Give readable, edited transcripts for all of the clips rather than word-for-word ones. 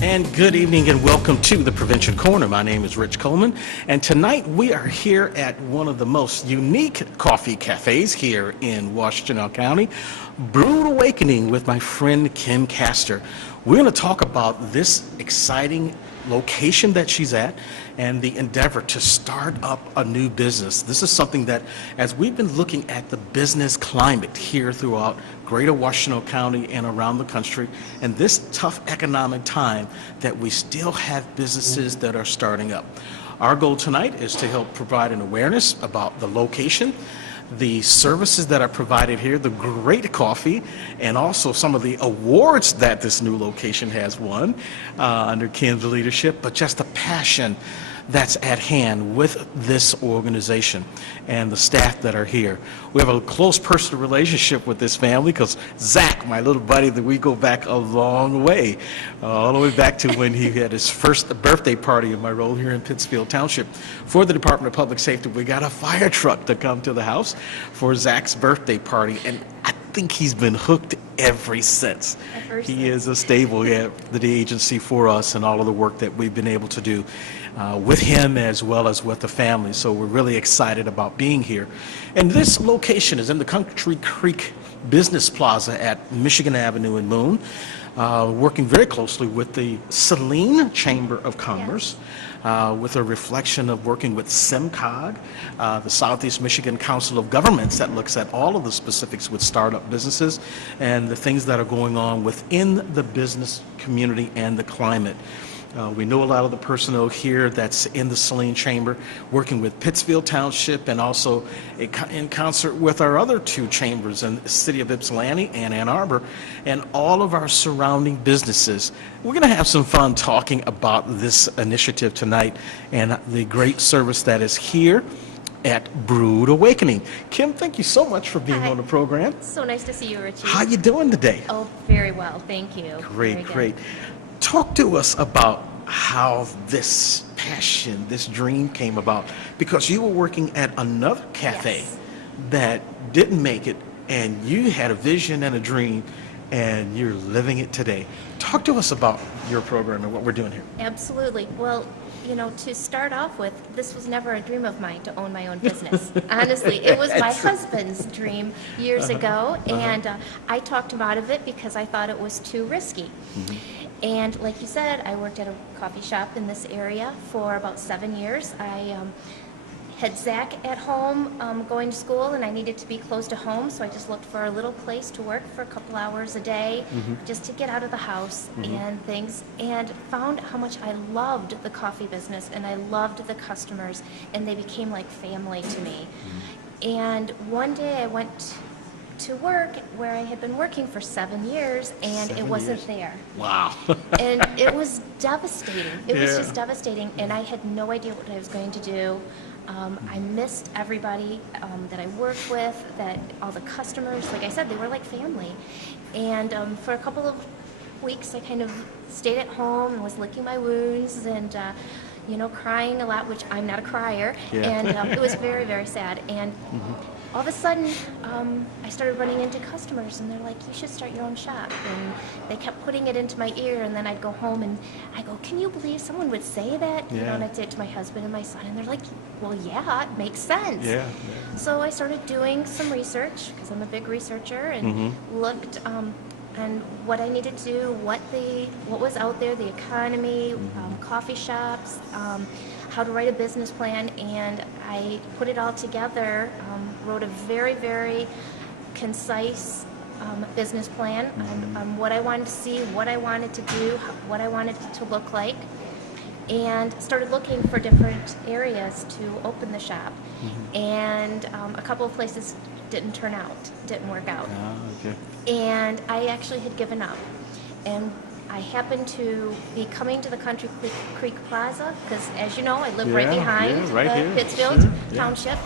And good evening and welcome to the Prevention Corner. My name is Rich Coleman, and tonight we are here at one of the most unique coffee cafes here in Washtenaw County, Brewed Awakening, with my friend Kim Castor. We're going to talk about this exciting location that she's at and the endeavor to start up a new business. This is something that, as we've been looking at the business climate here throughout Greater Washtenaw County and around the country, and this tough economic time, that we still have businesses that are starting up. Our goal tonight is to help provide an awareness about the location, the services that are provided here, the great coffee, and also some of the awards that this new location has won under Kim's leadership, but just the passion that's at hand with this organization and the staff that are here. We have a close personal relationship with this family because Zach, my little buddy, that we go back a long way, all the way back to when he had his first birthday party in my role here in Pittsfield Township. For the Department of Public Safety, we got a fire truck to come to the house for Zach's birthday party, and I think he's been hooked ever since. He is a staple at the agency for us and all of the work that we've been able to do with him as well as with the family. So we're really excited about being here. And this location is in the Country Creek Business Plaza at Michigan Avenue in Moon, working very closely with the Saline Chamber of Commerce, with a reflection of working with SEMCOG, the Southeast Michigan Council of Governments, that looks at all of the specifics with startup businesses and the things that are going on within the business community and the climate. We know a lot of the personnel here that's in the Saline Chamber, working with Pittsfield Township and also in concert with our other two chambers in the city of Ypsilanti and Ann Arbor and all of our surrounding businesses. We're going to have some fun talking about this initiative tonight and the great service that is here at Brewed Awakening. Kim, thank you so much for being on the program. So nice to see you, Richie. How you doing today? Oh, very well, thank you. Great, great. Talk to us about how this passion, this dream came about, because you were working at another cafe that didn't make it, and you had a vision and a dream, and you're living it today. Talk to us about your program and what we're doing here. Absolutely. Well, you know, to start off with, this was never a dream of mine to own my own business. Honestly, it was my husband's dream years ago, and I talked him out of it because I thought it was too risky. And like you said, I worked at a coffee shop in this area for about 7 years. I had Zach at home going to school, and I needed to be close to home, so I just looked for a little place to work for a couple hours a day just to get out of the house and things, and found how much I loved the coffee business and I loved the customers, and they became like family to me. And one day I went to work where I had been working for 7 years, and it wasn't there. Wow. And it was devastating. It was just devastating, and I had no idea what I was going to do. I missed everybody that I worked with, that all the customers, like I said, they were like family. And for a couple of weeks, I kind of stayed at home and was licking my wounds and you know, crying a lot, which I'm not a crier, and it was very, very sad. And all of a sudden, I started running into customers, and they're like, you should start your own shop. And they kept putting it into my ear, and then I'd go home, and I go, can you believe someone would say that? You know, and I'd say it to my husband and my son, and they're like, well, yeah, it makes sense. So I started doing some research, because I'm a big researcher, and looked and what I needed to do, what was out there, the economy, coffee shops, how to write a business plan, and I put it all together, wrote a very, very concise business plan on what I wanted to see, what I wanted to do, what I wanted it to look like, and started looking for different areas to open the shop. And a couple of places didn't work out. And I actually had given up. And I happened to be coming to the Country Creek Plaza, because as you know, I live right behind Pittsfield Township.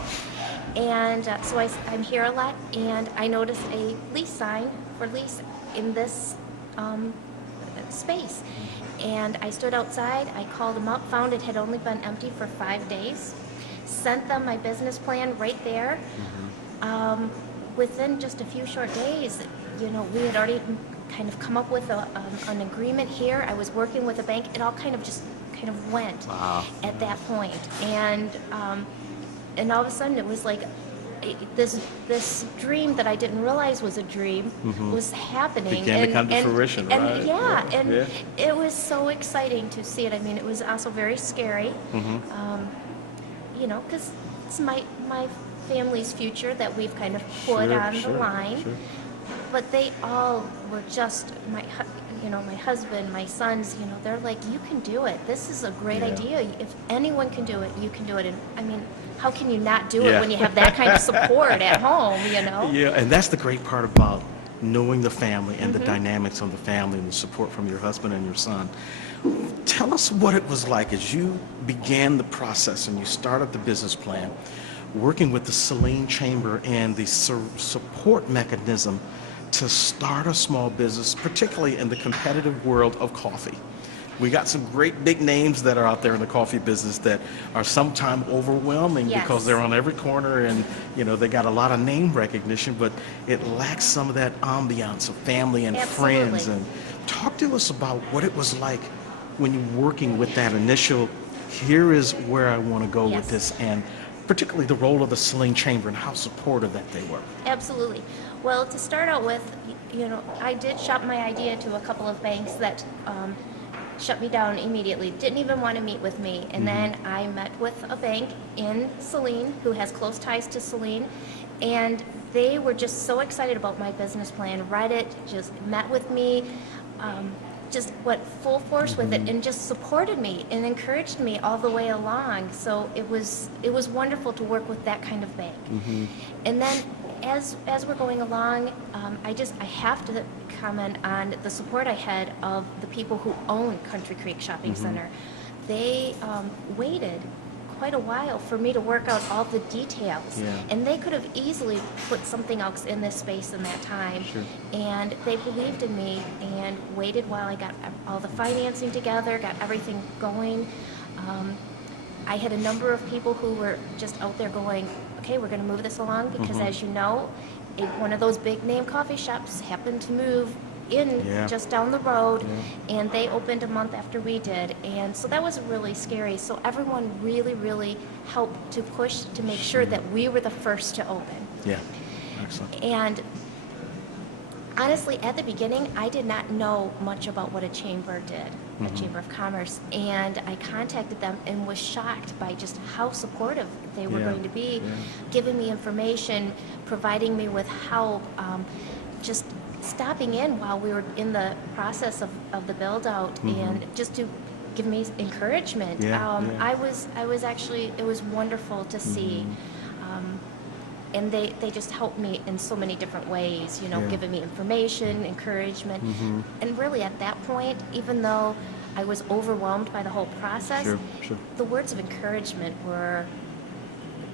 And so I'm here a lot, and I noticed a lease sign for lease in this space. And I stood outside, I called them up, found it had only been empty for 5 days, sent them my business plan right there. Within just a few short days, you know, we had already kind of come up with an agreement here. I was working with a bank. It all kind of just kind of went at that point. And all of a sudden it was like this dream that I didn't realize was a dream was happening. Began to come to fruition, right? And it was so exciting to see it. I mean, it was also very scary, you know, because it's my family's future that we've kind of put on the line. Sure. But they all were just my husband, my sons. You know, they're like, you can do it. This is a great idea. If anyone can do it, you can do it. And I mean, how can you not do it when you have that kind of support at home? You know. Yeah, and that's the great part about knowing the family and the dynamics of the family and the support from your husband and your son. Tell us what it was like as you began the process and you started the business plan, working with the Saline Chamber and the support mechanism to start a small business, particularly in the competitive world of coffee. We got some great big names that are out there in the coffee business that are sometimes overwhelming because they're on every corner and, you know, they got a lot of name recognition, but it lacks some of that ambiance of family and friends. And talk to us about what it was like when you're working with that initial, here is where I want to go with this, and particularly the role of the Saline Chamber and how supportive that they were. Absolutely. Well, to start out with, you know, I did shop my idea to a couple of banks that shut me down immediately, didn't even want to meet with me. And then I met with a bank in Saline who has close ties to Saline, and they were just so excited about my business plan, read it, just met with me, just went full force with it and just supported me and encouraged me all the way along. So it was wonderful to work with that kind of bank. And then as we're going along, I have to comment on the support I had of the people who own Country Creek Shopping Center. They waited quite a while for me to work out all the details. And they could have easily put something else in this space in that time. And they believed in me and waited while I got all the financing together, got everything going. I had a number of people who were just out there going, okay, we're going to move this along because as you know, one of those big name coffee shops happened to move in just down the road, and they opened a month after we did, and so that was really scary. So everyone really helped to push to make sure that we were the first to open. Excellent. And honestly, at the beginning, I did not know much about what a chamber did, a Chamber of Commerce, and I contacted them and was shocked by just how supportive they were going to be, giving me information, providing me with help, just stopping in while we were in the process of the build out and just to give me encouragement. I was actually, it was wonderful to see. And they just helped me in so many different ways, you know, giving me information, encouragement. And really at that point, even though I was overwhelmed by the whole process, the words of encouragement were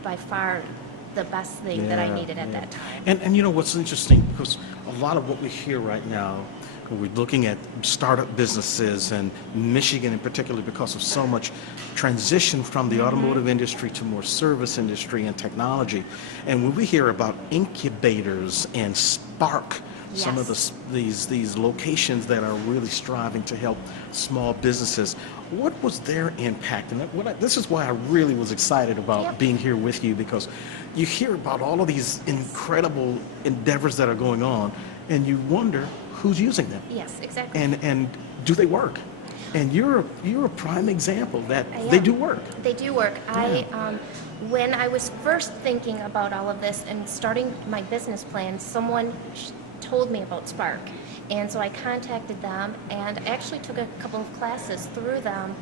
by far the best thing that I needed at that time. And you know what's interesting, because a lot of what we hear right now, we're looking at startup businesses and Michigan in particular because of so much transition from the automotive industry to more service industry and technology. And when we hear about incubators and Spark, some of these locations that are really striving to help small businesses, what was their impact? And this is why I really was excited about being here with you, because you hear about all of these incredible endeavors that are going on, and you wonder who's using them. Yes, exactly. And do they work? And you're a prime example that they do work. They do work. When I was first thinking about all of this and starting my business plan, someone told me about Spark. And so I contacted them and actually took a couple of classes through them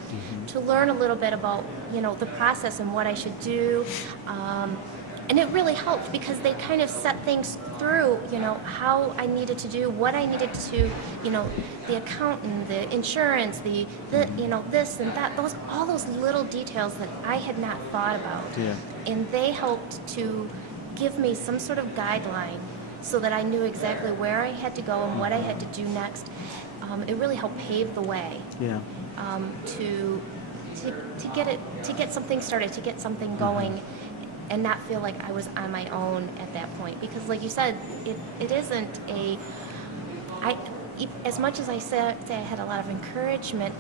to learn a little bit about, you know, the process and what I should do. And it really helped because they kind of set things through, you know, how I needed to do, what I needed to, you know, the accountant, the insurance, the you know, this and that, all those little details that I had not thought about. And they helped to give me some sort of guideline so that I knew exactly where I had to go and what I had to do next. It really helped pave the way to get something started, to get something going. And not feel like I was on my own at that point. Because like you said, it isn't as much as I say I had a lot of encouragement,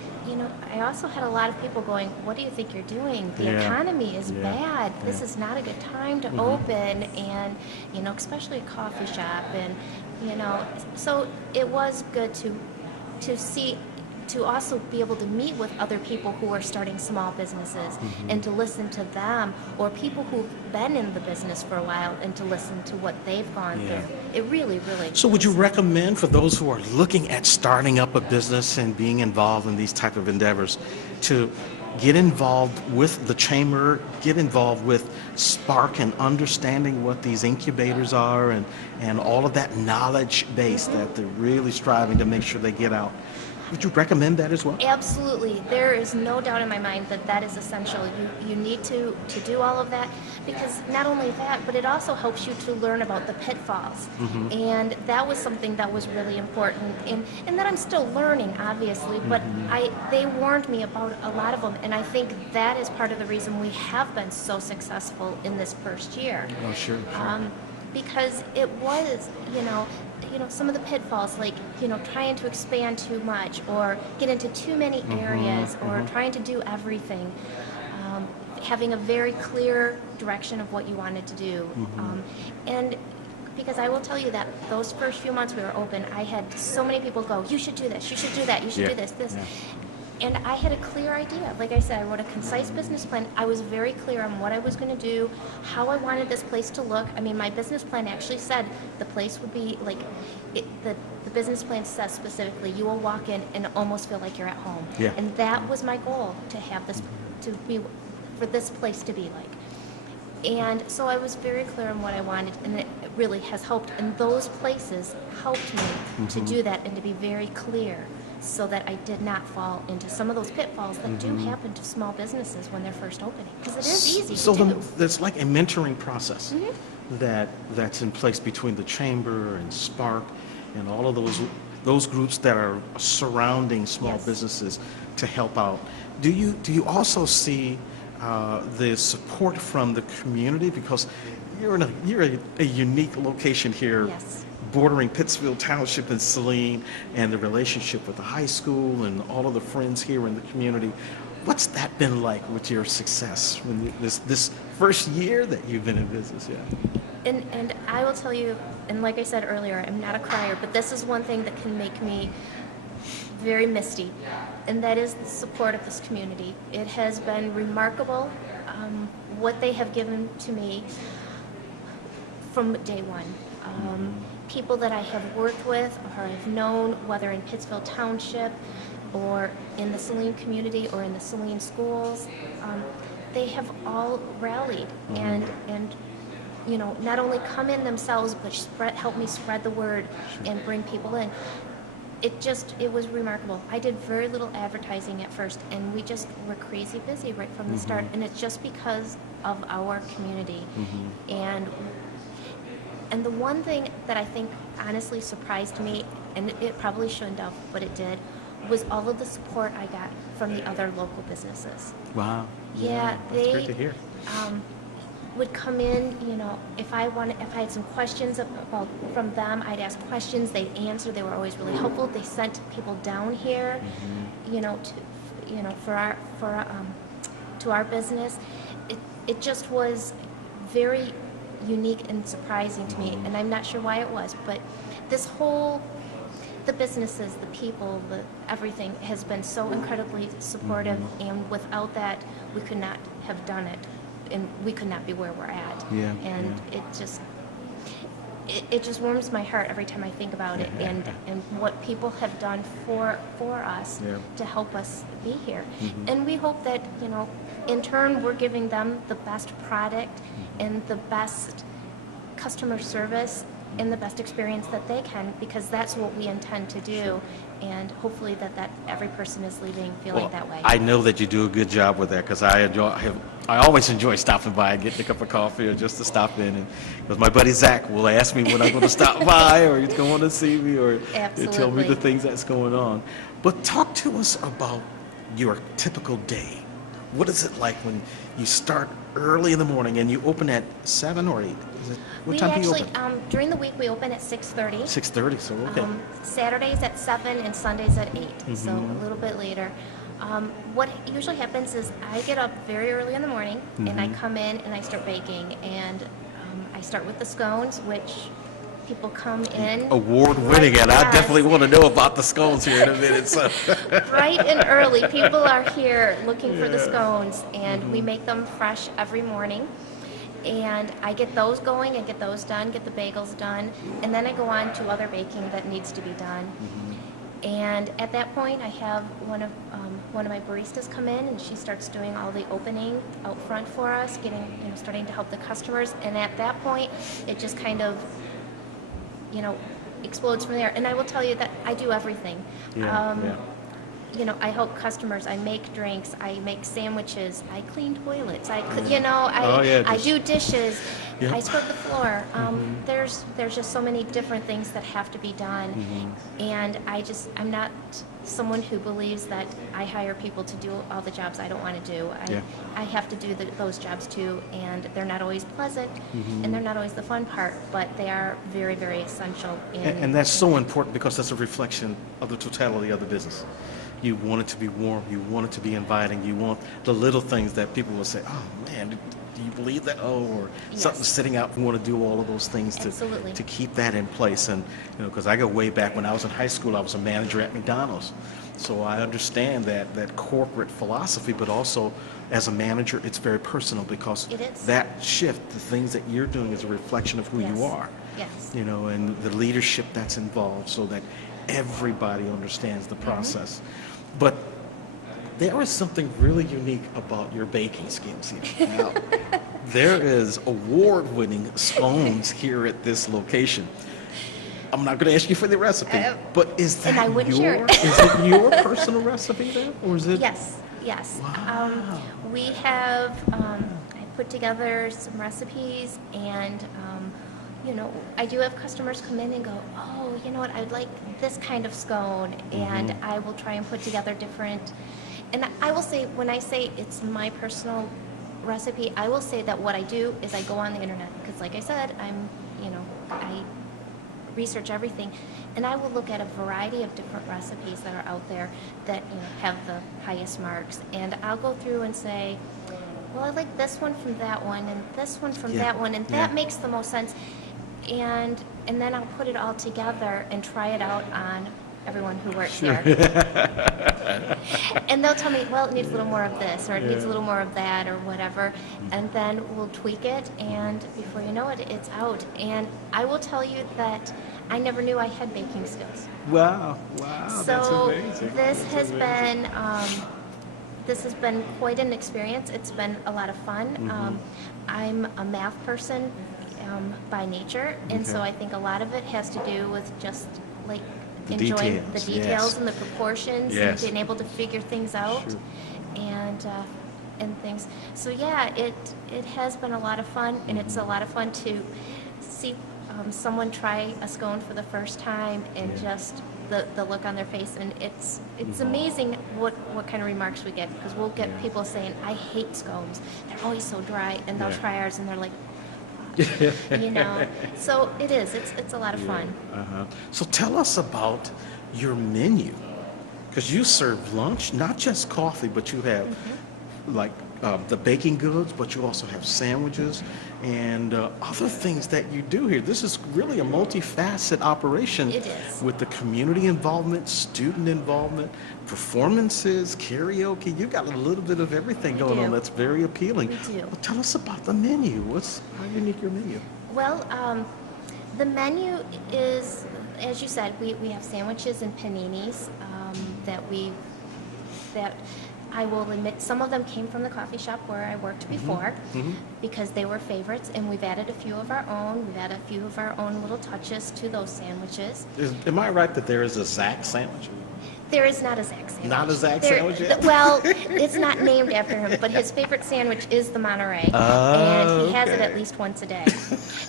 I also had a lot of people going, "What do you think you're doing? The Yeah. economy is Yeah. bad. This Yeah. is not a good time to open," and especially a coffee shop, and so it was good to see. To also be able to meet with other people who are starting small businesses and to listen to them, or people who've been in the business for a while and to listen to what they've gone Yeah. through. It really, really. So would you was- recommend for those who are looking at starting up a business and being involved in these type of endeavors to get involved with the chamber, get involved with Spark and understanding what these incubators are and all of that knowledge base that they're really striving to make sure they get out? Would you recommend that as well? Absolutely. There is no doubt in my mind that that is essential. You need to do all of that, because not only that, but it also helps you to learn about the pitfalls. And that was something that was really important, and that I'm still learning, obviously, but they warned me about a lot of them, and I think that is part of the reason we have been so successful in this first year. Oh, sure. Because it was, some of the pitfalls, like, trying to expand too much or get into too many areas or trying to do everything. Having a very clear direction of what you wanted to do. And because I will tell you that those first few months we were open, I had so many people go, "You should do this, you should do that, you should Yeah. do this." Yeah. And I had a clear idea. Like I said, I wrote a concise business plan. I was very clear on what I was going to do, how I wanted this place to look. I mean, my business plan actually said the place would be like, the business plan says specifically, you will walk in and almost feel like you're at home. Yeah. And that was my goal, to have this, for this place to be like. And so I was very clear on what I wanted, and it really has helped. And those places helped me to do that and to be very clear, so that I did not fall into some of those pitfalls that do happen to small businesses when they're first opening, because it is easy So to do. there's like a mentoring process that's in place between the chamber and Spark and all of those groups that are surrounding small Yes. businesses to help out. Do you also see the support from the community, because you're a unique location here? Yes. Bordering Pittsfield Township and Saline, and the relationship with the high school and all of the friends here in the community. What's that been like with your success when this first year that you've been in business? Yeah. And I will tell you, and like I said earlier, I'm not a crier, but this is one thing that can make me very misty, and that is the support of this community. It has been remarkable, what they have given to me from day one. People that I have worked with or have known, whether in Pittsfield Township or in the Saline community or in the Saline schools, they have all rallied and not only come in themselves, but help me spread the word and bring people in. It was remarkable. I did very little advertising at first, and we just were crazy busy right from the start, and it's just because of our community. And the one thing that I think honestly surprised me, and it probably shouldn't have, but it did, was all of the support I got from the other local businesses. Wow. Yeah, that's they great to hear. would come in, if I had some questions from them, I'd ask questions, they'd answer, they were always really helpful. They sent people down here, to our business. It just was very unique and surprising to me, and I'm not sure why it was, but the businesses, the people, everything has been so incredibly supportive, and without that, we could not have done it, and we could not be where we're at. Yeah, And it just warms my heart every time I think about it, and what people have done for us to help us be here. And we hope that, in turn, we're giving them the best product and the best customer service and the best experience that they can, because that's what we intend to do. And hopefully that every person is leaving feeling that way. I know that you do a good job with that, because I always enjoy stopping by and getting a cup of coffee or just to stop in. And because my buddy Zach will ask me when I'm going to stop by, or he's going to see me, or tell me the things that's going on. But talk to us about your typical day. what is it like when you start early in the morning and you open at 7 or 8? Is it, what We time do you actually, open? during the week, we open at 6:30. 6:30, so okay. Saturdays at 7 and Sundays at 8, so a little bit later. What usually happens is I get up very early in the morning and I come in and I start baking, and I start with the scones, which people come in Award-winning, right- and I yes, definitely want to know about the scones here in a minute. So. bright and early. People are here looking for the scones, and we make them fresh every morning. And I get those going, I get those done, get the bagels done, and then I go on to other baking that needs to be done. And at that point, I have one of my baristas come in, and she starts doing all the opening out front for us, starting to help the customers. And at that point, it just kind of, explodes from there. And I will tell you that I do everything. I help customers. I make drinks. I make sandwiches. I clean toilets. I do dishes. Yep. I scrub the floor. There's just so many different things that have to be done, and I'm not someone who believes that I hire people to do all the jobs I don't want to do. I have to do those jobs too, and they're not always pleasant, and they're not always the fun part, but they are very, very essential. And that's so important because that's a reflection of the totality of the business. You want it to be warm. You want it to be inviting. You want the little things that people will say, oh, man, do you believe that? Oh, or something's sitting out. We want to do all of those things to keep that in place. And, because I go way back when I was in high school, I was a manager at McDonald's. So I understand that corporate philosophy, but also as a manager, it's very personal because that shift, the things that you're doing is a reflection of who you are. Yes. And the leadership that's involved so that everybody understands the process. But there is something really unique about your baking skills here. Now, there is award-winning scones here at this location. I'm not going to ask you for the recipe, but is that is it your personal recipe then, or is it? Yes. Wow. We have. I put together some recipes, and I do have customers come in and go, oh, you know what, I'd like this kind of scone, and I will try and put together different. And I will say, when I say it's my personal recipe, I will say that what I do is I go on the internet, because like I said, I research everything, and I will look at a variety of different recipes that are out there that have the highest marks, and I'll go through and say, well, I like this one from that one, and this one from that one, and that makes the most sense. And then I'll put it all together and try it out on everyone who works here. And they'll tell me, well, it needs a little more of this, or it needs a little more of that, or whatever. And then we'll tweak it, and before you know it, it's out. And I will tell you that I never knew I had baking skills. Wow, So that's amazing. This has been quite an experience. It's been a lot of fun. I'm a math person by nature, and so I think a lot of it has to do with just like enjoying the details and the proportions and being able to figure things out and things. So yeah, it has been a lot of fun, and it's a lot of fun to see someone try a scone for the first time and just the look on their face, and it's amazing what kind of remarks we get, because we'll get people saying, I hate scones, they're always so dry, and they'll try ours and they're like, so it's a lot of fun. So tell us about your menu, because you serve lunch, not just coffee, but you have like the baking goods, but you also have sandwiches and other things that you do here. This is really a multifaceted operation. It is. With the community involvement, student involvement, performances, karaoke. You got a little bit of everything going on that's very appealing. We do. Well, tell us about the menu. How unique your menu? Well, the menu is, as you said, we have sandwiches and paninis that I will admit, some of them came from the coffee shop where I worked before because they were favorites, and we've added a few of our own. We've added a few of our own little touches to those sandwiches. Am I right that there is a Zach sandwich? There is not a Zach sandwich. Not a Zach sandwich yet? Well, it's not named after him, but his favorite sandwich is the Monterey, and he has it at least once a day.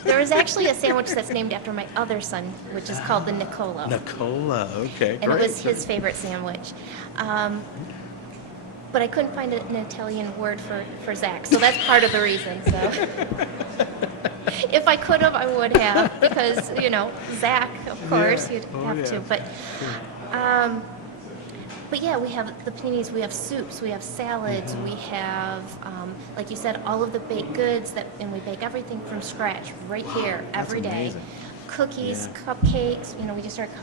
There is actually a sandwich that's named after my other son, which is called the Nicola. Nicola, okay, and it was his favorite sandwich. but I couldn't find an Italian word for Zach, so that's part of the reason. So, if I could have, I would have, because Zach, of course, you'd have to. But yeah, we have the paninis, we have soups, we have salads, we have, like you said, all of the baked goods and we bake everything from scratch right here every day. Amazing. Cookies, cupcakes. We just started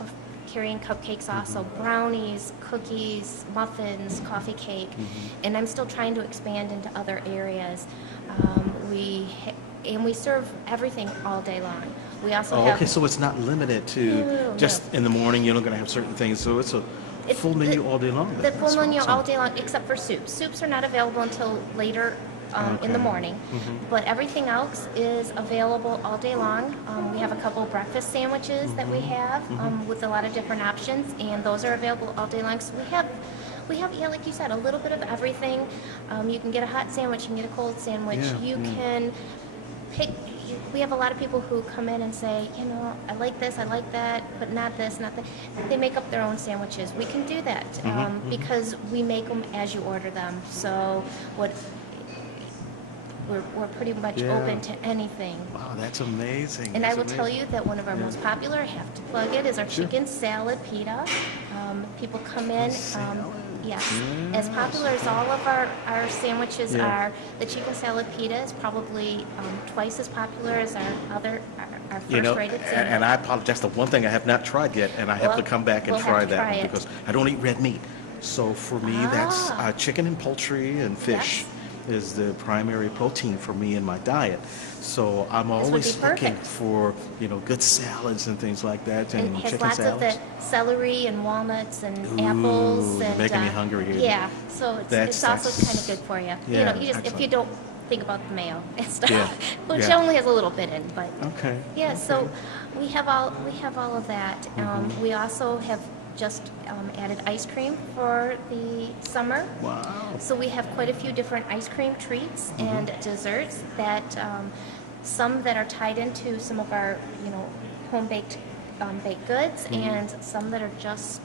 carrying cupcakes also, brownies, cookies, muffins, coffee cake, and I'm still trying to expand into other areas. And we serve everything all day long. We also have... Okay, so it's not limited to just in the morning, you're not going to have certain things, so it's a full menu all day long. The full menu all day long, except for soups. Soups are not available until later in the morning, but everything else is available all day long. We have a couple of breakfast sandwiches that we have with a lot of different options, and those are available all day long. So we have, yeah, like you said, a little bit of everything. You can get a hot sandwich, you can get a cold sandwich. You can pick. We have a lot of people who come in and say, I like this, I like that, but not this, not that. They make up their own sandwiches. We can do that because we make them as you order them. So we're pretty much open to anything. Wow, that's amazing. And I will tell you that one of our most popular, I have to plug it, is our chicken salad pita. People come in, yes. As popular as all of our sandwiches are, the chicken salad pita is probably twice as popular as our first-rated sandwich. And I apologize, the one thing I have not tried yet, and I have to come back and try that one because I don't eat red meat. So for me, that's chicken and poultry and fish. Is the primary protein for me in my diet. So I'm always looking for, good salads and things like that. And it has chicken lots salads. of the celery and walnuts and apples. You're and making me hungry here. Yeah, so it's also kind of good for you. Yeah, if you don't think about the mayo and stuff, which Yeah. only has a little bit in, but Okay. yeah. So we have all of that. We also have just added ice cream for the summer. Wow. So we have quite a few different ice cream treats and desserts that some that are tied into some of our home baked goods and some that are just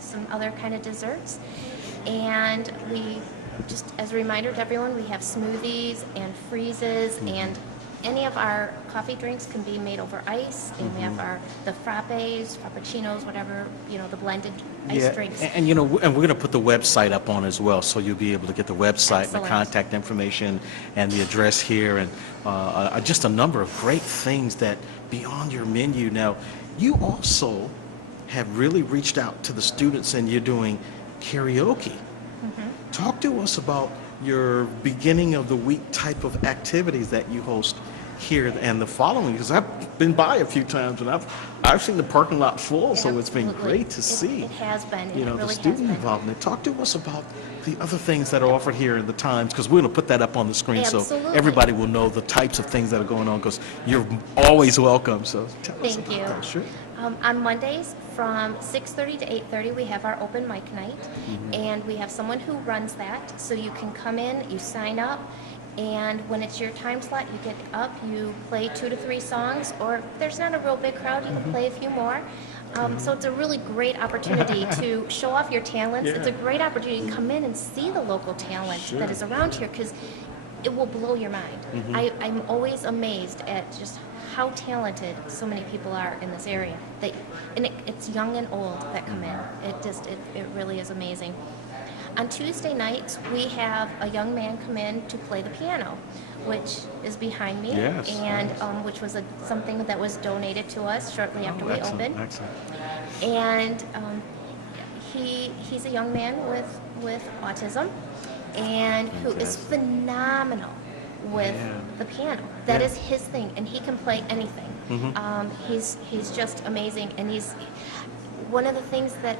some other kind of desserts. And we just as a reminder to everyone, we have smoothies and freezes and any of our coffee drinks can be made over ice, and we have the frappes, frappuccinos, whatever, the blended ice drinks. And we're going to put the website up on as well, so you'll be able to get the website and the contact information and the address here, and just a number of great things that beyond your menu. Now, you also have really reached out to the students, and you're doing karaoke. Talk to us about your beginning of the week type of activities that you host here and the following, because I've been by a few times and I've seen the parking lot full, so it's been great to see. It has been. The student involvement. Talk to us about the other things that are offered here in the Times, because we're going to put that up on the screen so everybody will know the types of things that are going on, because you're always welcome. So tell us about that. Sure. On Mondays from 6:30 to 8:30 we have our open mic night, and we have someone who runs that. So you can come in, you sign up, and when it's your time slot, you get up, you play 2 to 3 songs, or if there's not a real big crowd, you can play a few more. So it's a really great opportunity to show off your talents. It's a great opportunity to come in and see the local talent that is around here, because it will blow your mind. I'm always amazed at just how talented so many people are in this area. It's young and old that come in. It really is amazing. On Tuesday nights, we have a young man come in to play the piano, which is behind me, and which was something that was donated to us shortly after we opened. Excellent. And he's a young man with autism, and who is phenomenal with the piano. That is his thing, and he can play anything. He's just amazing, and he's one of the things that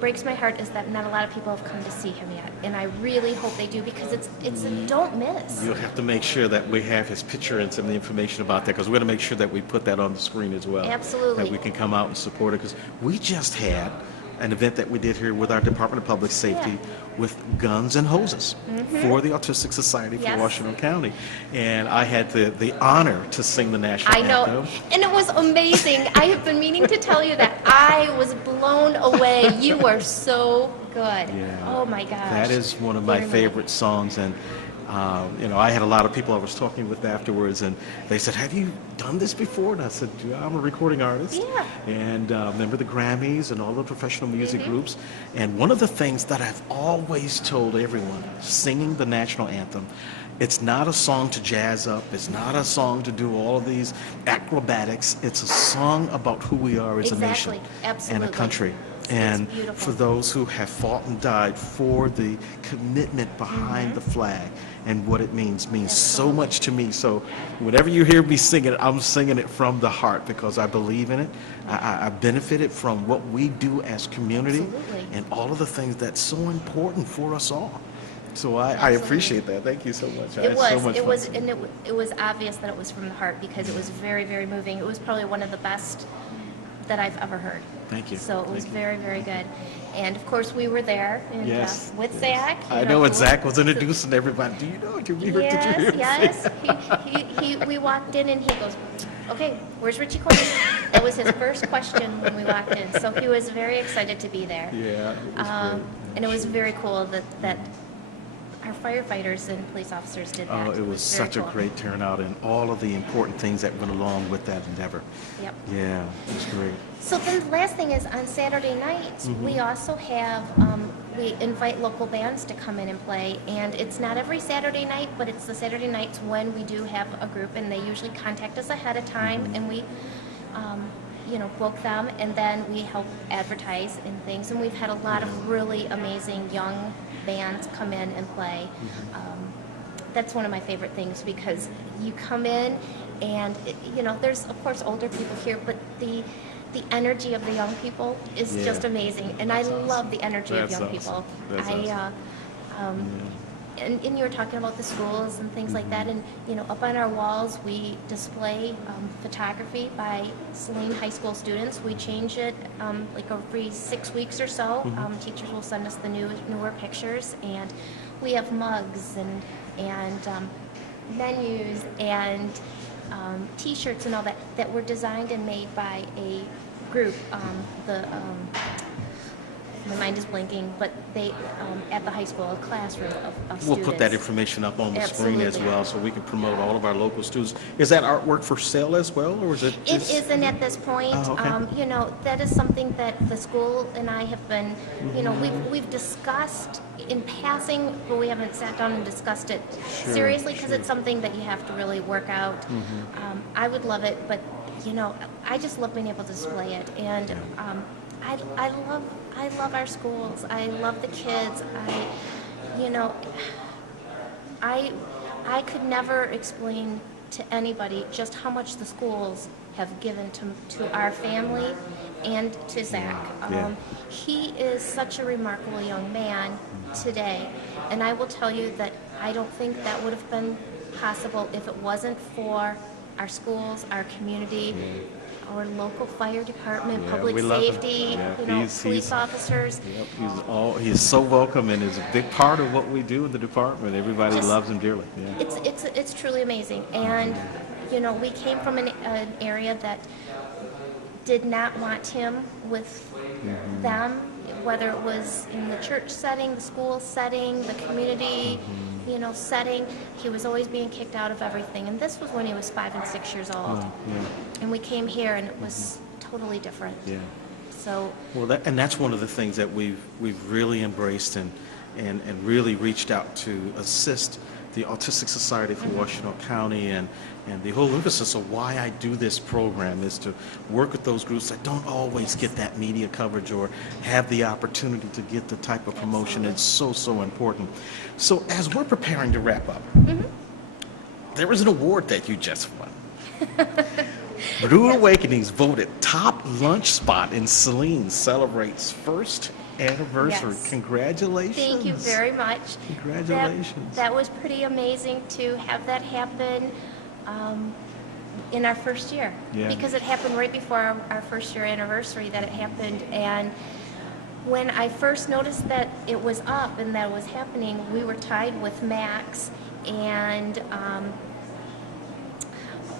breaks my heart is that not a lot of people have come to see him yet, and I really hope they do, because it's a don't miss. You'll have to make sure that we have his picture and some of the information about that, because we're going to make sure that we put that on the screen as well. Absolutely. That we can come out and support it, because we just had an event that we did here with our Department of Public Safety Yeah. with guns and hoses for the Autistic Society for Yes. Washington County. And I had the honor to sing the national I know, anthem. and it was amazing. I have been meaning to tell you that. I was blown away. You were so good. Yeah. Oh my gosh. That is one of my Very favorite songs, and you know, I had a lot of people I was talking with afterwards, and they said, "Have you done this before?" And I said, "Yeah, I'm a recording artist, Yeah. and member of the Grammys and all the professional music Mm-hmm. groups." And one of the things that I've always told everyone, singing the national anthem, it's not a song to jazz up. It's not a song to do all of these acrobatics. It's a song about who we are as a nation Exactly. and Absolutely. a country. It's And beautiful. for those who have fought and died for the commitment behind the flag and what it means so Absolutely. much to me. So whenever you hear me sing it, I'm singing it from the heart because I believe in it. I benefited from what we do as community Absolutely. and all of the things that's so important for us all. So I Absolutely. appreciate that. Thank you so much. I It had so was, much it fun was, singing. and it was obvious that it was from the heart because it was very, very moving. It was probably one of the best that I've ever heard. Thank you. So it was Thank you. very, very good. And of course, we were there and, Yes. with yes. Zach. I know, and Zach was introducing everybody. Do you know? Did you hear? Yes, yes. We walked in and he goes, "Okay, where's Richie Coleman?" That was his first question when we walked in. So he was very excited to be there. Yeah. It was great. And it was very cool that our firefighters and police officers did that. Oh, it was very such a cool. great turnout and all of the important things that went along with that endeavor. Yep. Yeah, it was great. So then the last thing is on Saturday nights, we also have, we invite local bands to come in and play. And it's not every Saturday night, but it's the Saturday nights when we do have a group and they usually contact us ahead of time and we, book them and then we help advertise and things. And we've had a lot of really amazing young bands come in and play. That's one of my favorite things because you come in and, there's of course older people here, but the energy of the young people is Yeah. just amazing. And I love the energy of That's young awesome. people. That's And you were talking about the schools and things like that, and up on our walls we display photography by Saline High School students. We change it like every 6 weeks or so. Teachers will send us the newer pictures, and we have mugs and menus and T-shirts and all that were designed and made by a group. My mind is blanking, but they, at the high school, a classroom of students. We'll put that information up on the screen as Absolutely. well so we can promote all of our local students. Is that artwork for sale as well, or is it It just? isn't at this point. Oh, okay. That is something that the school and I have been, we've discussed in passing, but we haven't sat down and discussed it seriously because it's something that you have to really work out. I would love it, but, I just love being able to display it. And I love our schools. I love the kids. I could never explain to anybody just how much the schools have given to our family and to Zach. Yeah. He is such a remarkable young man today, and I will tell you that I don't think that would have been possible if it wasn't for our schools, our community, our local fire department, Yeah, public we love him. safety, Yeah, police officers. Yep, he's so welcome and is a big part of what we do in the department. Everybody Just- loves him dearly. Yeah. It's truly amazing. And, we came from an area that did not want him with them, whether it was in the church setting, the school setting, the community, setting. He was always being kicked out of everything. And this was when he was 5 and 6 years old. And we came here and it was totally different. Yeah. So, Well, that's one of the things that we've really embraced and really reached out to assist the Autistic Society for Washington County, and the whole emphasis of why I do this program is to work with those groups that don't always get that media coverage or have the opportunity to get the type of promotion. It's so important. So as we're preparing to wrap up, there was an award that you just won. Brewed Awakenings voted top lunch spot in Saline celebrates first anniversary. Yes. Congratulations. thank you very much. Congratulations. That was pretty amazing to have that happen in our first year. Yeah. Because it happened right before our first year anniversary that it happened. And When I first noticed that it was up and that it was happening, we were tied with Max and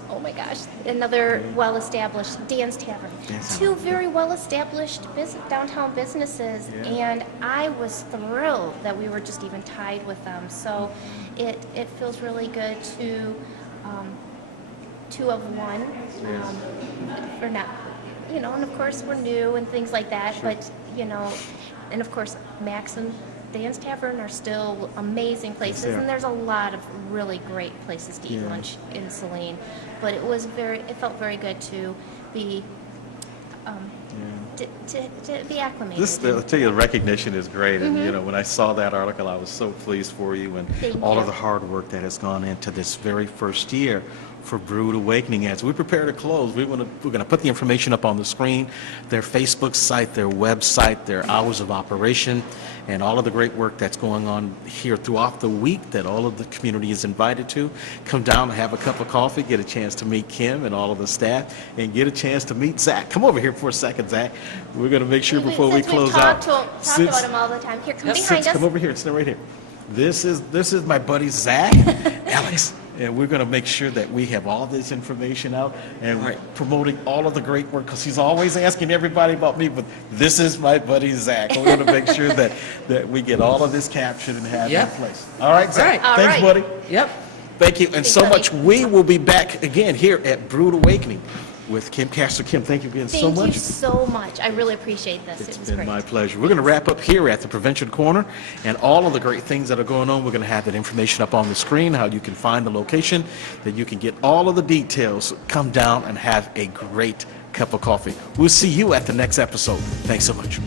oh my gosh, another well-established Dan's Tavern. Two very well-established downtown businesses, and I was thrilled that we were just even tied with them. So it feels really good to two of one. We're not, you know, and of course we're new and things like that, but you know, and of course Max and Dan's Tavern are still amazing places, and there's a lot of really great places to eat lunch in Saline. But it felt very good to be to be acclimated. I'll tell you, the recognition is great, and you know, when I saw that article, I was so pleased for you and all of the hard work that has gone into this very first year for Brewed Awakening. As we prepare to close, we're going to put the information up on the screen, their Facebook site, their website, their hours of operation, and all of the great work that's going on here throughout the week that all of the community is invited to. Come down and have a cup of coffee, get a chance to meet Kim and all of the staff, and get a chance to meet Zach. Come over here for a second, Zach. We're going to make sure before we close out. Talk about him all the time. Here, come behind us. Come over here. Sit right here. This is my buddy Zach, Alex. And we're going to make sure that we have all this information out and promoting all of the great work, because he's always asking everybody about me, but this is my buddy Zach. We're going to make sure that we get all of this captured and have in place. All right, Zach. All Thanks, buddy. Yep. Thank you. And Thanks, so buddy. much. We will be back again here at Brewed Awakening with Kim Castor. Kim, thank you again so much. Thank you so much. I really appreciate this. It's It was been great. my pleasure. We're going to wrap up here at the Prevention Corner, and all of the great things that are going on, we're going to have that information up on the screen, how you can find the location, that you can get all of the details. Come down and have a great cup of coffee. We'll see you at the next episode. Thanks so much.